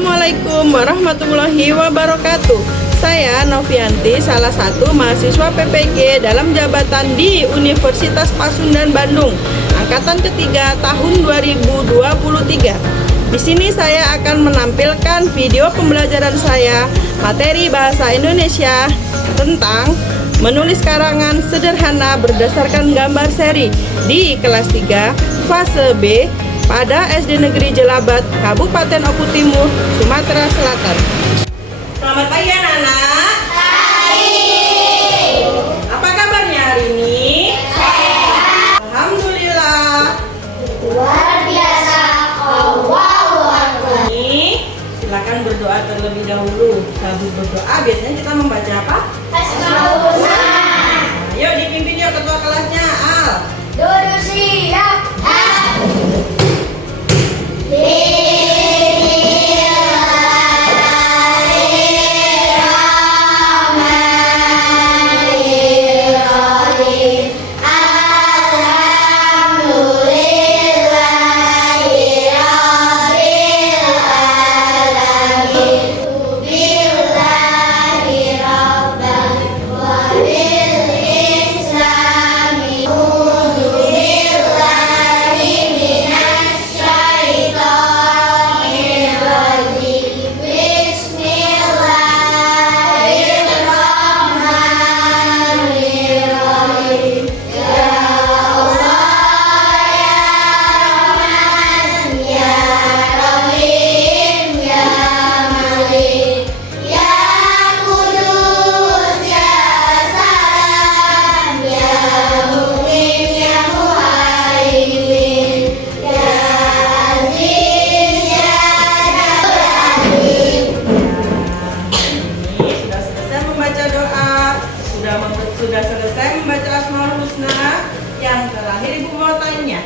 Assalamualaikum warahmatullahi wabarakatuh. Saya Novianti, salah satu mahasiswa PPG dalam jabatan di Universitas Pasundan Bandung, angkatan ketiga tahun 2023. Di sini saya akan menampilkan video pembelajaran saya materi bahasa Indonesia tentang menulis karangan sederhana berdasarkan gambar seri di kelas 3 fase B pada SD Negeri Jelabat, Kabupaten Oku Timur, Sumatera Selatan. Selamat pagi anak-anak. Pagi. Apa kabarnya hari ini? Sehat. Alhamdulillah. Luar biasa. Allahu Akbar. Silakan berdoa terlebih dahulu. Sebelum berdoa biasanya kita membaca apa? Asmaul Husna. Ayo dipimpin yuk ketua kelasnya, Al. Duduk siap. Sudah selesai membaca Asmaul Husna. Yang terakhir Ibu mau tanya,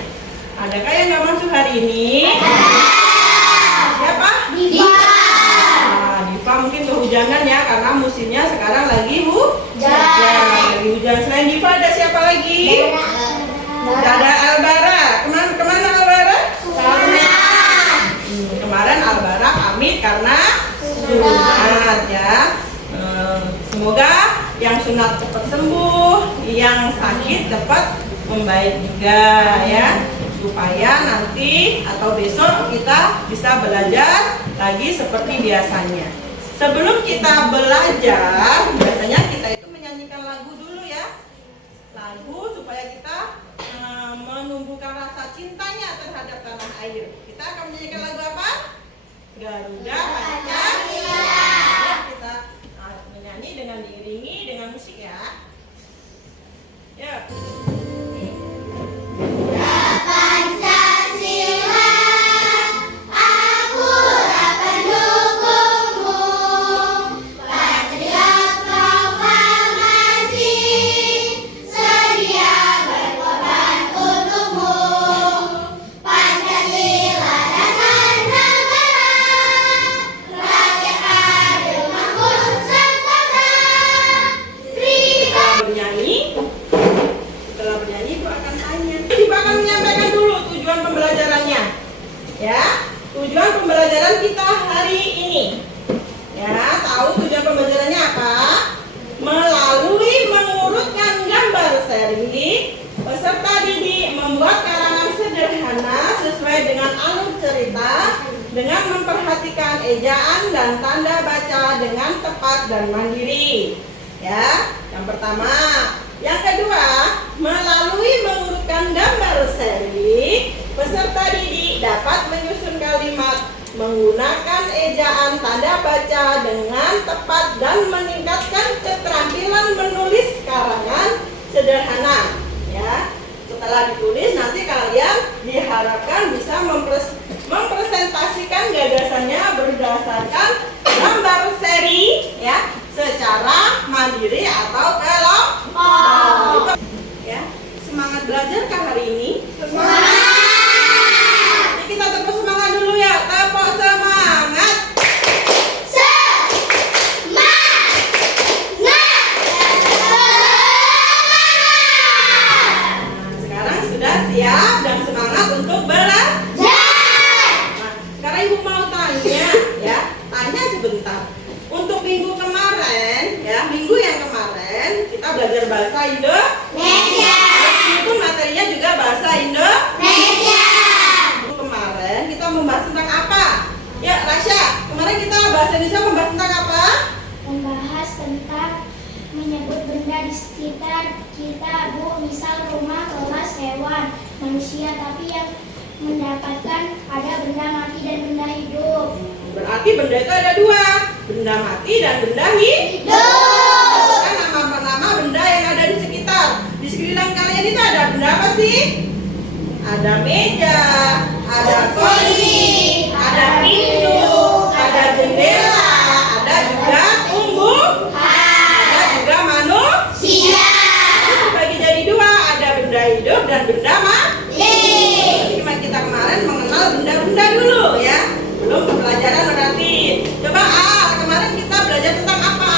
adakah yang nggak masuk hari ini? Siapa? Diva. Diva mungkin kehujanan ya, karena musimnya sekarang lagi hujan. Selain Diva ada siapa lagi? Ada Albara. Kemana Albara? Kemarin Albara pamit karena sunat ya. Semoga yang sunat cepat sembuh, yang sakit cepat membaik juga ya, supaya nanti atau besok kita bisa belajar lagi seperti biasanya. Sebelum kita belajar, biasanya kita itu menyanyikan lagu dulu ya, lagu supaya kita menumbuhkan rasa cintanya terhadap tanah air. Kita akan menyanyikan lagu apa? Garuda Pancasila. Kita menyanyi dengan diiringi dengan musik ya. Ya. Pancasila, akulah pendukungmu. Patriot proklamasi, sedia berkorban untukmu. Pancasila dasar negara, rakyat adil makmur sejahtera. Setelah bernyanyi Ibu akan tanya. Ibu akan menyampaikan dulu tujuan pembelajarannya. Ya, tujuan pembelajaran kita hari ini. Ya, tahu tujuan pembelajarannya apa? Melalui mengurutkan gambar seri, peserta didik membuat karangan sederhana sesuai dengan alur cerita dengan memperhatikan ejaan dan tanda baca dengan tepat dan mandiri. Ya, yang pertama. Yang kedua, melalui mengurutkan gambar seri, peserta didik dapat menyusun kalimat menggunakan ejaan tanda baca dengan tepat dan meningkatkan keterampilan menulis karangan sederhana. Ya, setelah ditulis nanti kalian diharapkan bisa mempresentasikan gagasannya berdasarkan gambar seri ya, secara mandiri atau kelompok. Ya, semangat belajar kan hari ini? Semangat. Jadi kita tepuk semangat dulu ya, tepuk semangat. Sekarang sudah siap dan semangat untuk belajar. Nah, sekarang Ibu mau tanya ya. kemarin kita bahasa Indonesia membahas tentang apa? Membahas tentang menyebut benda di sekitar kita, Bu. Misal rumah, kelas, hewan, manusia. Tapi yang mendapatkan ada benda mati dan benda hidup. Berarti benda itu ada dua, benda mati dan benda Hidup. Kan nama-nama benda yang ada di sekitar. Di sekeliling kalian itu ada benda apa sih? Ada meja, ada kursi, ada pintu, ada jendela, ada juga ada juga manusia. Itu terbagi jadi dua, ada benda hidup dan benda mati. Jadi kita kemarin mengenal benda-benda dulu ya. Belum pelajaran berarti. Coba kemarin kita belajar tentang apa?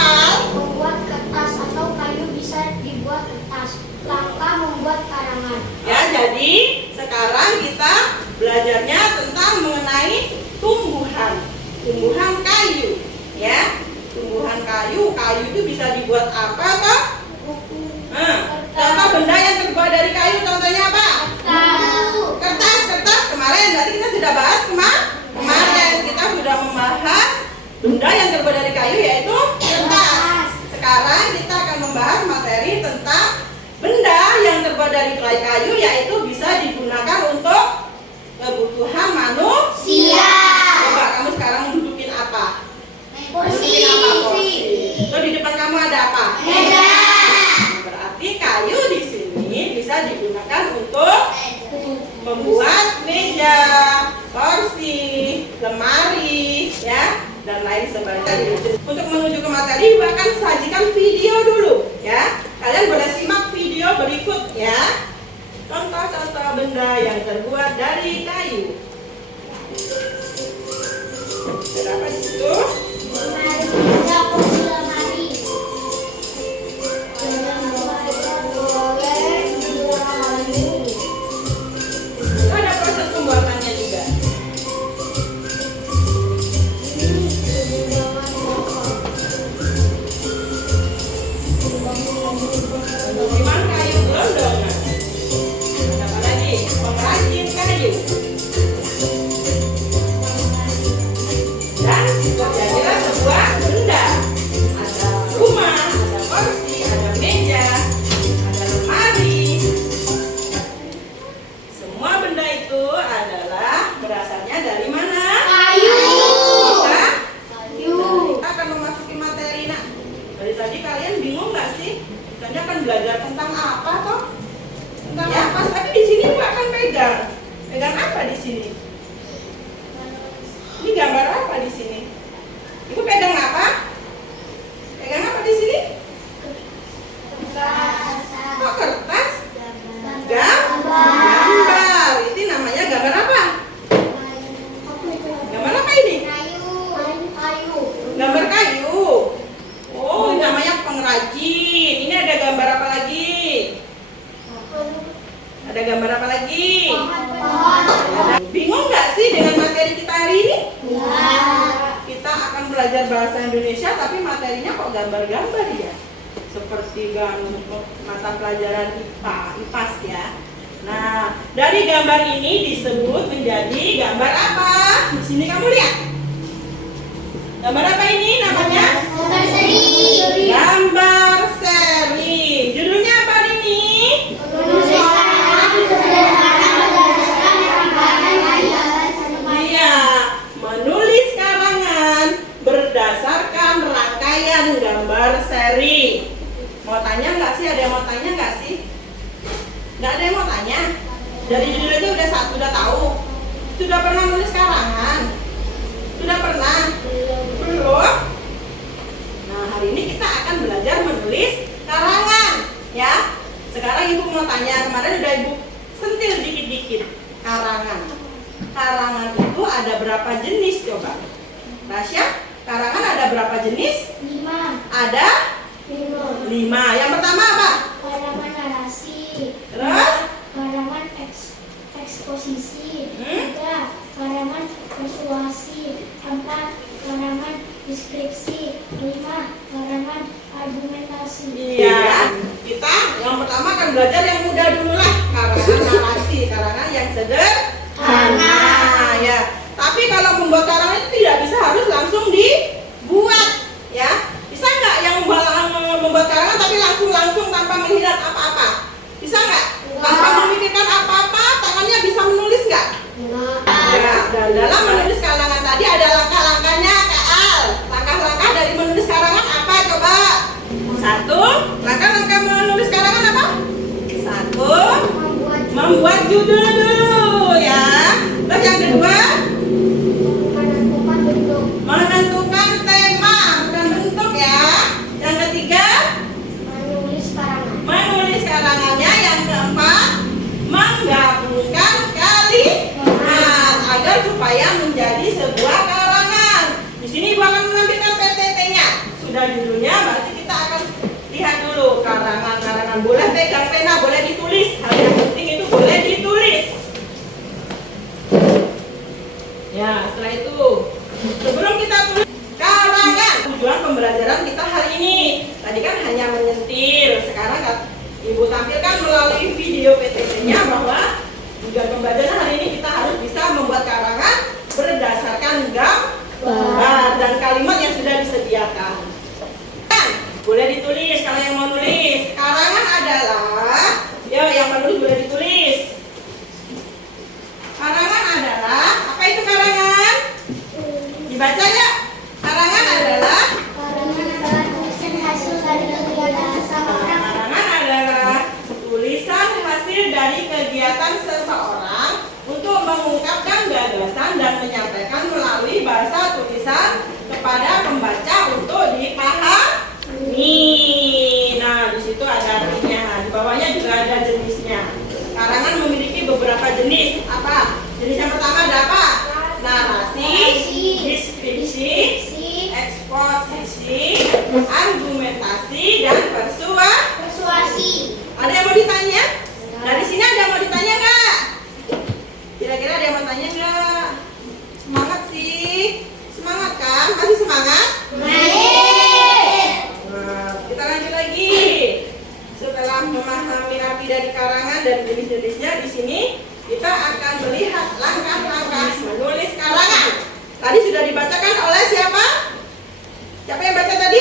Membuat kertas atau kayu bisa dibuat kertas. Langkah membuat karangan. Ya, jadi sekarang kita belajarnya tentang mengenai tumbuhan kayu ya. Tumbuhan kayu itu bisa dibuat apa toh? Contoh benda yang terbuat dari kayu contohnya apa? Kertas kemarin berarti kita sudah bahas kemarin kita sudah membahas benda yang terbuat dari kayu yaitu kertas. Sekarang kita akan membahas materi tentang benda yang terbuat dari kayu yaitu bisa digunakan untuk kebutuhan manusia. Coba kamu sekarang dudukin apa? Kursi. Terus di depan kamu ada apa? Meja. Berarti kayu di sini bisa digunakan untuk membuat meja, kursi, lemari, ya, dan lain sebagainya. Untuk menuju ke materi, Ibu akan sajikan video dulu, ya. Kalian boleh simak video berikut, ya. Contoh-contoh benda yang terbuat dari kayu. Ada apa di situ? Meja, kursi, lemari. Ada proses pembuatannya juga. Penuliman kayu gelondongan. Ada apa lagi? Pengrajin kayu. Dan terjadilah sebuah benda. Ada rumah, ada kursi, ada meja, ada lemari. Semua benda itu adalah berasalnya dari mana? Kayu. Kita Kayu. kita akan memasuki materi. Nah, dari tadi kalian bingung nggak sih? Tadi akan belajar tentang apa toh? Tentang apa? Tapi di sini Ibu akan pegang apa di sini? Ini gambar apa di sini? Ibu pegang apa? Pegang apa di sini? Oh, kertas? Gambar. Itu namanya gambar apa? Gambar apa ini? Gambar kayu. Oh, ini namanya pengrajin. Ini ada gambar apa lagi? Ada gambar apa lagi? Bingung nggak sih dengan materi kita hari ini? Kita akan belajar bahasa Indonesia tapi materinya kok gambar-gambar ya? Seperti mata pelajaran IPAS ya. Nah, dari gambar ini disebut menjadi gambar apa? Di sini kamu lihat. Gambar apa ini namanya? Gambar seri. Judulnya apa ini? Iya, menulis karangan berdasarkan rangkaian gambar seri. Mau tanya nggak sih? Ada yang mau tanya nggak sih? Nggak ada yang mau tanya? Dari judul aja udah tahu. Sudah pernah nulis karangan? Sudah pernah? Belum? Nah, hari ini kita akan belajar menulis karangan, ya. Sekarang Ibu mau tanya, kemarin udah Ibu sentil dikit-dikit karangan. Karangan itu ada berapa jenis coba? Rasya, karangan ada berapa jenis? 5. Ada 5. Yang pertama apa? Karangan narasi. Terus? Karangan eksposisi. 3. Karangan persuasi. 4. Karangan deskripsi. 5. Karangan argumentasi. Iya. Kita yang pertama akan belajar yang mudah dulu lah. Karangan narasi, karangan yang sederhana. Ya. Tapi kalau membuat karangan itu tidak bisa harus langsung kita tulis karangan. Tujuan pembelajaran kita hari ini. Tadi kan hanya menyentil. Sekarang Ibu tampilkan melalui video PTT-nya bahwa tujuan pembelajaran hari ini kita harus bisa membuat karangan berdasarkan gambar dan kalimat yang sudah disediakan. Boleh ditulis kalau yang mau nulis. Karangan adalah, yang mau nulis boleh ditulis. Karangan adalah, apa itu karangan? Dibaca ya. Karangan adalah tulisan hasil dari kegiatan seseorang. Karangan adalah tulisan hasil dari kegiatan seseorang untuk mengungkapkan gagasan dan menyampaikan melalui bahasa tulisan kepada pembaca untuk dipahami. Nah, di situ ada artinya. Di bawahnya juga ada jenisnya. Karangan memiliki beberapa jenis. Apa? Jenis yang pertama ada apa? Narasi, deskripsi, eksposisi, argumentasi, dan persuasi. Ada yang mau ditanya? Dari sini ada yang mau ditanya nggak? Kira-kira ada yang mau tanya nggak? Semangat sih, semangat kan? Masih semangat? Nah, kita lanjut lagi. Setelah memahami arti dari karangan dan jenis-jenisnya, di sini kita akan melihat langkah-langkah menulis karangan. Tadi sudah dibacakan oleh siapa? Siapa yang baca tadi?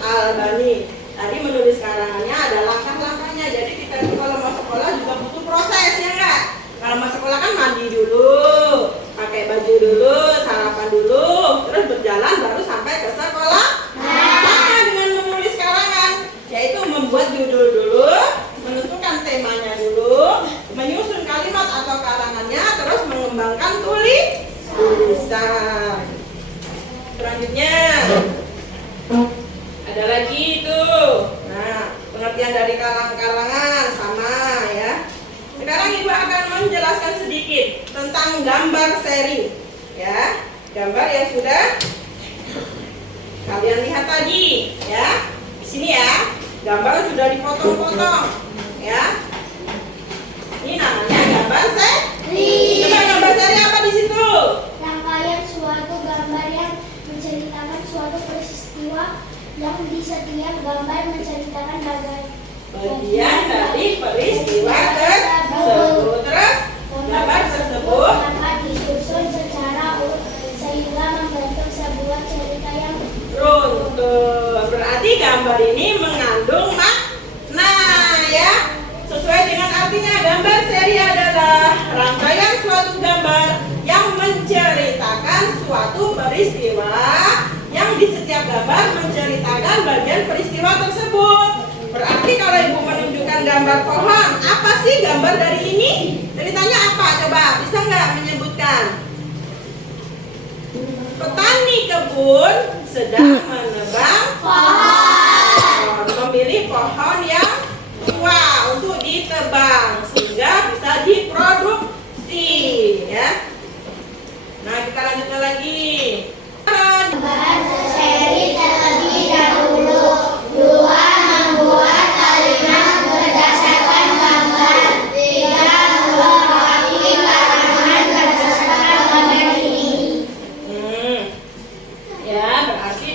Albani. Tadi menulis karangannya ada langkah-langkahnya. Jadi kita itu kalau mau sekolah juga butuh proses, ya enggak? Kalau mau sekolah kan mandi dulu, pakai baju dulu, sarapan dulu, terus berjalan baru sampai ke sekolah. Sama dengan menulis karangan, yaitu membuat judul dulu, menentukan temanya dulu, menyusun kalimat atau karangannya, terus mengembangkan tulisan. Selanjutnya ada lagi itu. Nah, pengertian dari karangan sama ya. Sekarang Ibu akan menjelaskan sedikit tentang gambar seri, ya. Gambar yang sudah kalian lihat tadi, ya. Di sini ya, gambar sudah dipotong-potong, ya. Ini namanya gambar seri. Coba gambar seri apa di situ? Rangkaian suatu gambar yang menceritakan suatu peristiwa yang di setiap gambar menceritakan bagian dari peristiwa tersebut. Terus gambar tersebut dapat disusun secara urut sehingga membentuk sebuah cerita yang runtun. Berarti gambar ini mengandung makna, ya. Sesuai dengan artinya, gambar seri adalah rangkaian suatu gambar yang menceritakan suatu peristiwa yang di setiap gambar menceritakan bagian peristiwa tersebut. Berarti kalau Ibu menunjukkan gambar pohon, apa sih gambar dari ini? Ceritanya apa? Coba, bisa nggak menyebutkan? Petani kebun sedang menebang pohon. Memilih pohon yang tua untuk ditebang sehingga bisa diproduksi, ya. Nah, kita lanjutkan lagi. seri terlebih dahulu. Dua, membuat kalimat berdasarkan gambar. Tiga, melengkapi karangan berdasarkan gambar ini. Ya, berarti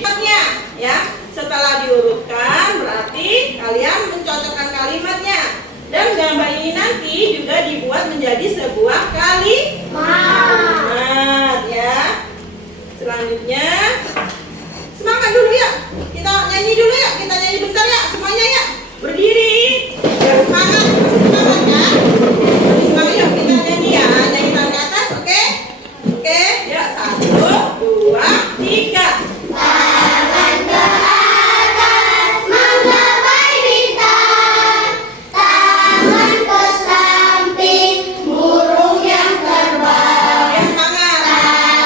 ya. Setelah diurutkan, berarti kalian mencocokkan kalimatnya. Dan gambar ini nanti juga dibuat menjadi sebuah kalimat, ya. Selanjutnya, semangat dulu ya. Kita nyanyi dulu ya. Kita nyanyi bentar ya, semuanya ya. Berdiri. Biar semangat, semangat ya. Semangat yuk, kita nyanyi ya. Nyanyi tangan ke atas, oke? Oke, ya. 1, 2, 3. Tangan ke atas menggapai bintang, tangan ke samping burung yang terbang, Oke, semangat.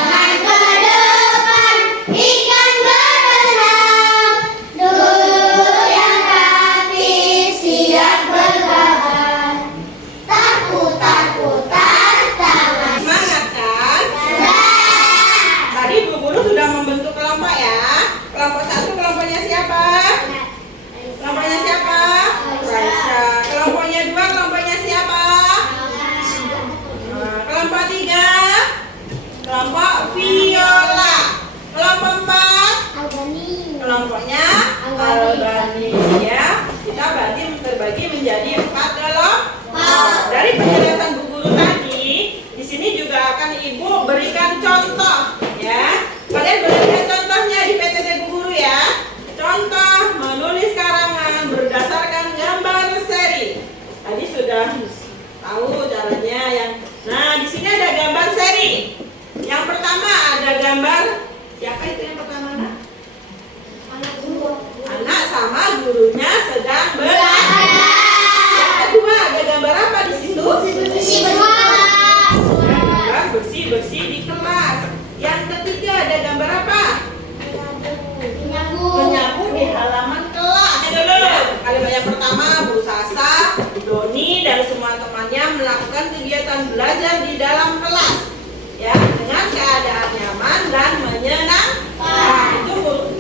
tangan ke depan ikan berenang, dulu yang rapi siap bergaban, tak putar-putar tangan. Semangat kan? Tadi Bu Guru sudah membentuk kelompok ya. Kelompok 1 kelompoknya siapa? Kelompoknya siapa? Raisa. Kelompoknya 2 kelompoknya siapa? Nah, kelompok 3 kelompok Viola. dari penjelasan Bu Guru tadi, di sini juga akan Ibu berikan contoh, ya. Kalian boleh lihat contohnya di PTT Bu Guru ya. Contoh menulis karangan berdasarkan gambar seri. Tadi sudah tahu caranya yang. Nah, di sini ada gambar seri. Yang pertama ada gambar siapa itu yang pertama? Anak sama gurunya sedang belajar. Yang kedua ada gambar apa di situ? Gambar bersih-bersih di kelas. Yang ketiga ada gambar apa? Menyapu di halaman kelas. Kalimat yang pertama, Bu Sasa, Doni dan semua temannya melakukan kegiatan belajar di dalam kelas, ya, dengan keadaan nyaman dan menyenangkan. Nah,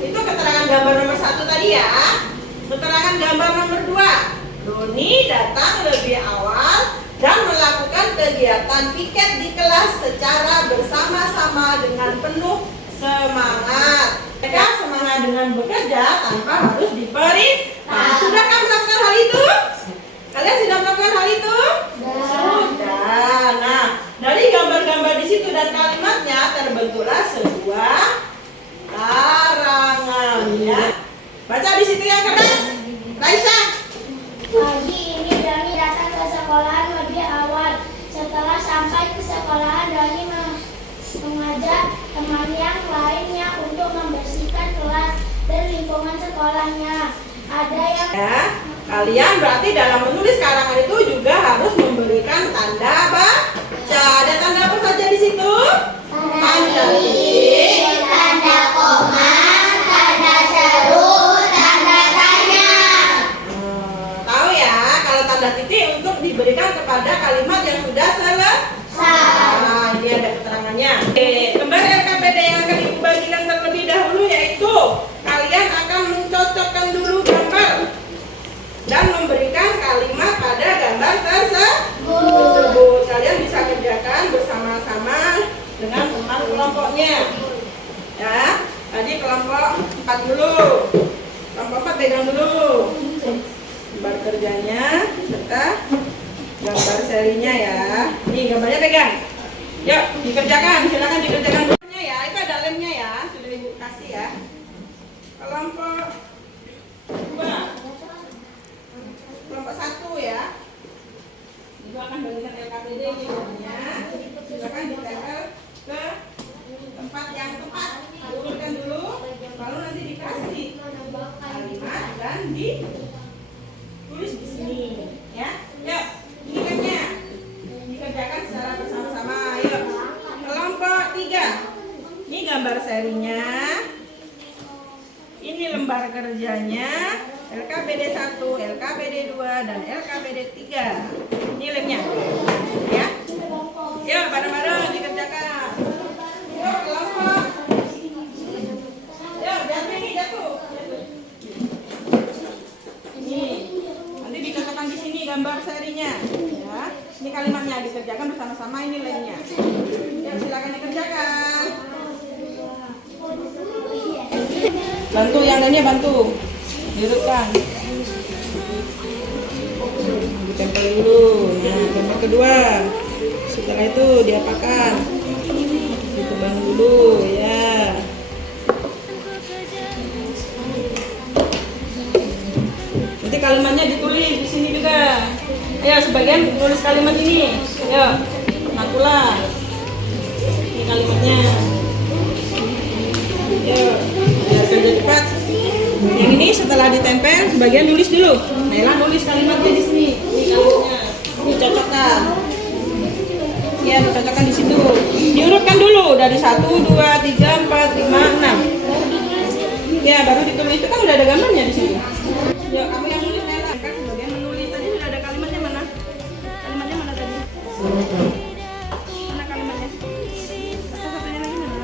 itu keterangan gambar nomor 1 tadi ya. Keterangan gambar nomor 2, Doni datang lebih awal dan melakukan kegiatan piket di kelas secara bersama-sama dengan penuh semangat. Mereka semangat dengan bekerja tanpa harus diberi. Sudahkah melakukan hal itu? Kalian sudah melakukan hal itu? Sudah. Nah, dari gambar-gambar di situ dan kalimatnya terbentuklah sebuah karangan, ya. Baca di situ yang keras. Raisa. Pagi ini Dani datang ke sekolahan lebih awal. Setelah sampai ke sekolahan, Dani mengajak teman yang lainnya untuk membersihkan kelas dan lingkungan sekolahnya. Ada yang Kalian berarti dalam menulis karangan itu juga harus memberikan tanda baca. Ada tanda apa saja di situ? Tanda titik, tanda koma, tanda seru, tanda tanya. Tahu ya, kalau tanda titik untuk diberikan kepada kalimat yang sudah selesai. Nah, ini ada keterangannya. Oke, kembali LKPD yang akan Ibu bagikan terlebih dahulu, yaitu kalian akan mencocokkan dulu gambar dan memberikan kalimat pada gambar tersebut. Kalian bisa kerjakan bersama-sama dengan teman kelompoknya. Ya, tadi kelompok 4 dulu. Kelompok 4 pegang dulu gambar kerjanya serta gambar serinya ya. Nih gambarnya pegang. Yuk dikerjakan, silakan dikerjakan dulunya ya. Itu ada lemnya ya, sudah Ibu kasih ya. Kelompok 2, kelompok 1 ya. Ibu akan bagikan LKPD ini gambarnya. Silakan ditempel ke tempat yang tepat. Urutkan dulu, lalu nanti dikasih kalimat dan ditulis di sini, ya. Yuk, ini lemnya dikerjakan secara bersama-sama. Ayo, kelompok 3. Ini gambar serinya. Ini lembar kerjanya. LKPD 1, LKPD 2, dan LKPD 3. Ini lemnya, ya. Yuk, bareng-bareng dikerjakan. Yuk, kelompok. Yuk, jatuh ini, jatuh. Ini, nanti dicocokkan di sini gambar serinya, ya. Ini kalimatnya dikerjakan bersama-sama, ini lemnya. Yuk, silakan dikerjakan. Bantu yang lainnya, bantu. Dirutkan. Ditempel dulu. Nah, gambar kedua. Setelah itu diapakan? Ditebang dulu, ya. Nanti kalimatnya ditulis di sini juga. Ayo, sebagian tulis kalimat ini. Ayo, rangkulah. Ini kalimatnya. Ayo, biar kerja cepat. Yang ini setelah ditempel, sebagian nulis dulu. Nailah nulis kalimatnya di sini. Ini kalimatnya. Ini cocokkan. Ya, dicocokkan di situ. Diurutkan dulu dari 1, 2, 3, 4, 5, 6. Ya, baru ditulis. Itu kan udah ada gambarnya di situ. Ya, kamu yang nulis, Nailah. Kan sebagian menulis. Tadi sudah ada kalimatnya mana? Kalimatnya mana tadi? Mana kalimatnya? Satu-satunya lagi mana?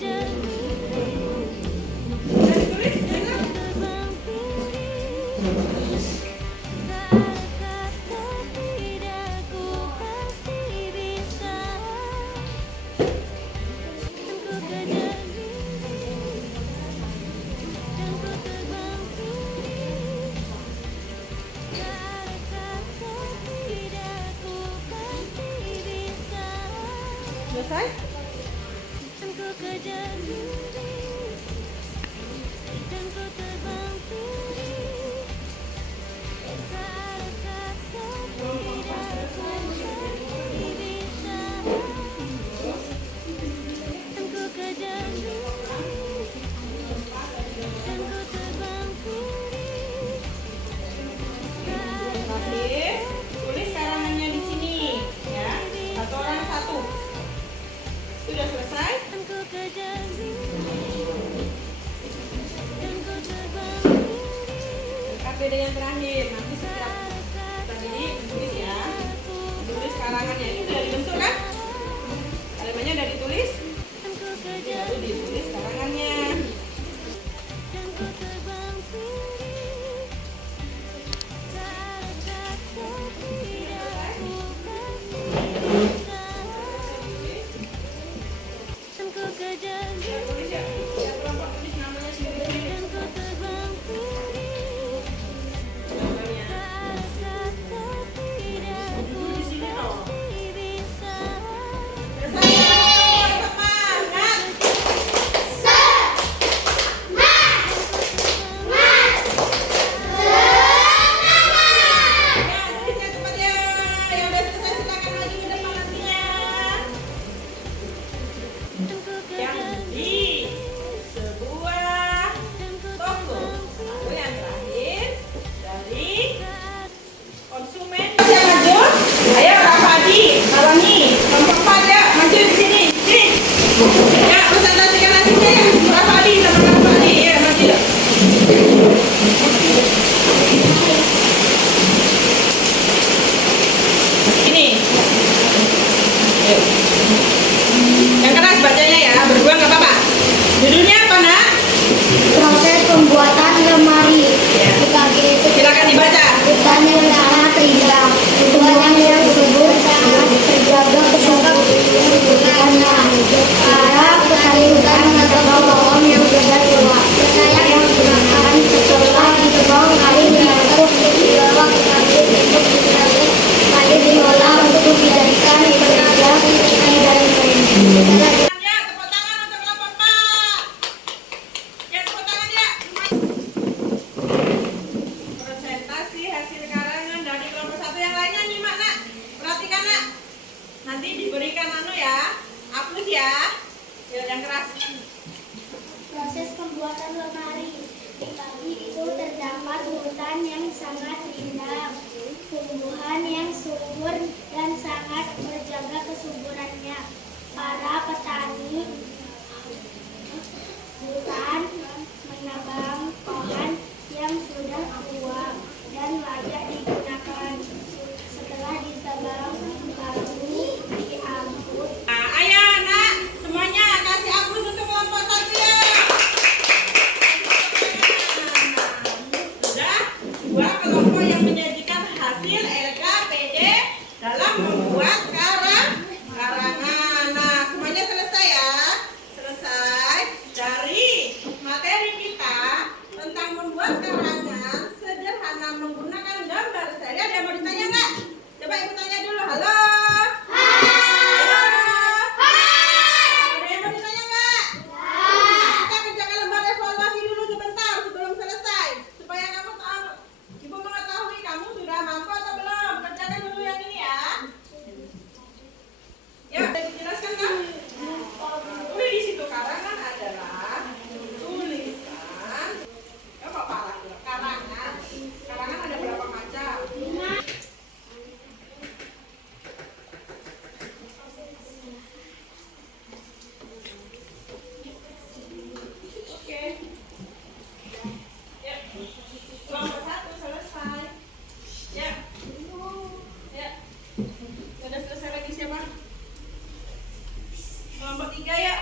Selesai? Tulis karangannya di sini, ya. Satu orang satu. Sudah selesai? KPD yang terakhir. Nanti setiap tadi tulis ya. Tulis karangannya. Ini sudah dibentuk kan? Kalimatnya sudah ditulis. Lalu ditulis karangannya. Ya, presentasikan hasilnya ya. Berapa Adi sama Kak Adi? Ya, maju ya. Ini. Yuk. Yang keras bacanya ya, berdua nggak apa-apa. Judulnya apa, Nak? Proses pembuatan lemari. Ya. Silakan dibaca. Hutan yang sangat indah, tumbuhan yang subur sangat terjaga kesuburannya. Para petani hutan menebang pohon yang sudah tua. Saya yang gunakan setelah ditebang kali diangkut dibawa ke pabrik untuk diproses, kali diolah untuk dijadikan tenaga listrik dan lain-lain. Ya, tepuk tangan untuk kelompok 4. Ya, tepuk tangan ya. Presentasi hasil karangan dari kelompok 1 yang lainnya nyimak, Nak. Perhatikan, Nak. Nanti diberikan ya. Hapus ya. Ya, yang keras. Proses pembuatan lemari. Di pagi itu terdapat hutan yang sangat indah, tumbuhan yang subur dan sangat menjaga kesuburannya. Para petani hutan menebang pohon yang sudah tua dan layak digunakan. Setelah ditebang, baru diangkut. Nah, ayo, Nak. Semuanya kasih hapus untuk kelompok 1 ya. Sudah 2 kelompok yang menyajikan hasil LKPD dalam membuat karangan. Nah, semuanya selesai ya. Selesai. Dari materi kita tentang membuat karangan sederhana menggunakan gambar. Saya ada yang mau ditanya nggak? Coba ibu tanya dulu. Halo. Halo. Ada yang mau ditanya nggak? Kita kerjakan lembar evaluasi dulu sebentar sebelum selesai, supaya kamu tahu, ibu mengetahui kamu sudah mampu atau belum. Kerjakan dulu yang ini ya. Ya, sudah dijelaskan kan? Udah di situ karangan adalah tulisan. Ya, kok parah ya? Karangan. Karangan ada berapa macam? Oke. Ya. Kelompok 1 selesai. Ya. Ya. Sudah selesai lagi siapa? Kelompok 3 ya.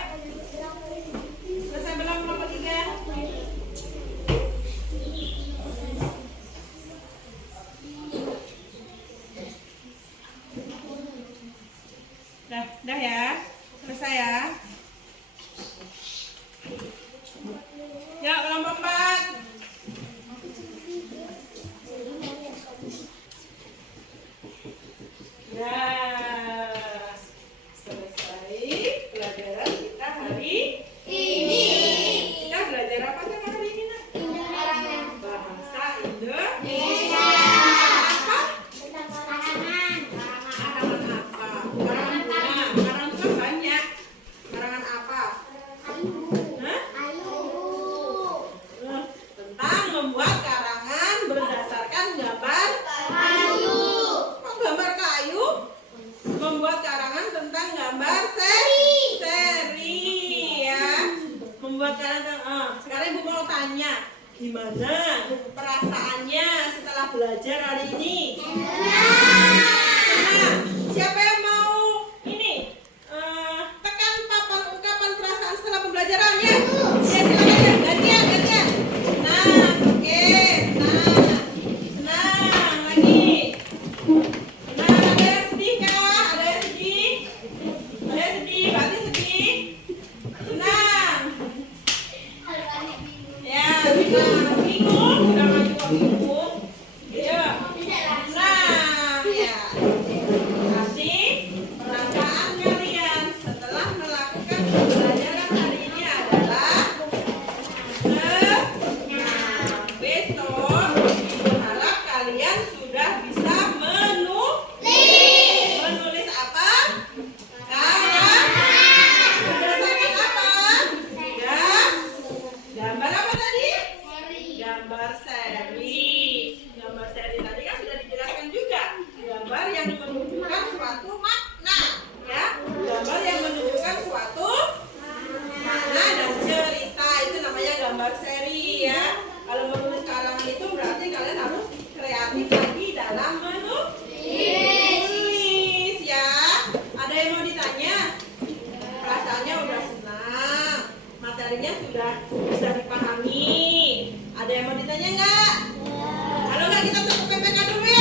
Hah? Ayu. Tentang membuat karangan berdasarkan gambar Ayu. kok gambar kayu? Membuat karangan tentang gambar seri ya. Membuat karangan. Sekarang Ibu mau tanya, gimana perasaannya setelah belajar hari ini? Senang. Siapa yang mau ini tekan papan ungkapan perasaan setelah pembelajaran ya? Ya silakan ya, gantian. Senang, oke, senang lagi. Senang, ada yang sedih kah? Ada yang sedih? Ada yang sedih, berarti sedih. Senang. Ya, senang. Bingung, udah maju bingung. Ya. Senang, ya. Berarti perasaan kalian setelah melakukan pembelajaran hari ini adalah senang. Besok Ibu harap kalian sudah bisa menulis apa? Berdasarkan apa? Gambar apa tadi? Gambar seri. Gambar seri tadi kan sudah dijelaskan juga. Gambar yang menunjukkan suatu makna, ya. Gambar yang menunjukkan suatu makna dan cerita itu namanya gambar seri, ya. Kalau menulis karangan itu berarti kalian harus kreatif lagi dalam menulis, ya. Ada yang mau ditanya? Perasaannya udah senang, materinya sudah bisa dipahami. Ada yang mau ditanya nggak? Kalau nggak kita tutup PPK dulu ya.